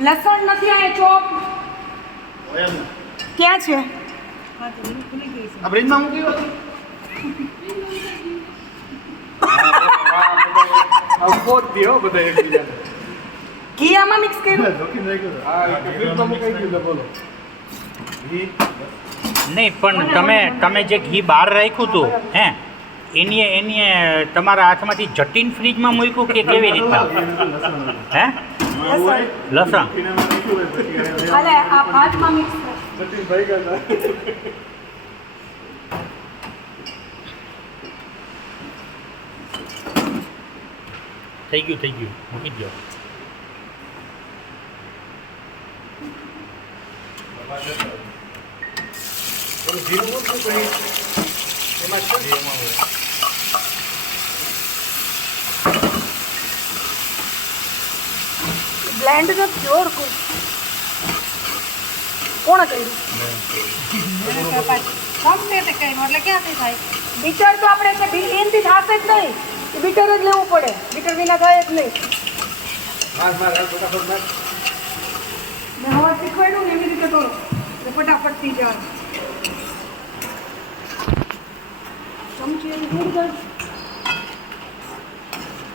લસણ નથી આ ચોપ ક્યાં છે? આ બ્રિજમાં મૂકી દો. આ પોત દિયો બધા એકબીજાને. ઘી આમાં મિક્સ કર્યું? જોખીમ રાખ્યું છે. હા બ્રિજમાં મૂકી દીધું બોલો. ઘી નહીં પણ તમે જે ઘી બહાર રાખ્યું હતું હે એની તમારા હાથમાંથી જટીન ફ્રીજમાં મૂક્યું કે કેવી રીતના હે લસણ અલે આ ભાતમાં મિક્સ કર. જટિલ ભાઈ ગયા થઈ ગયું મૂકી દો. જીરું મૂકવું પછી એમાં છે બ્લેન્ડ નથી જોર કોઈ કોણે કર્યું? ગમે તે કર્યું એટલે ક્યાંથી થાય? બીટર તો આપણે એટલે એનથી થશે જ નહીં. બીટર જ લેવું પડે. બીટર વિના થાય જ નહીં. માર ફટાફટ માર. મેં હવા શીખવાડ્યું ને એવી રીતે કરો એટલે ફટાફટ થઈ જાય. ચમચી એની દૂર જાય.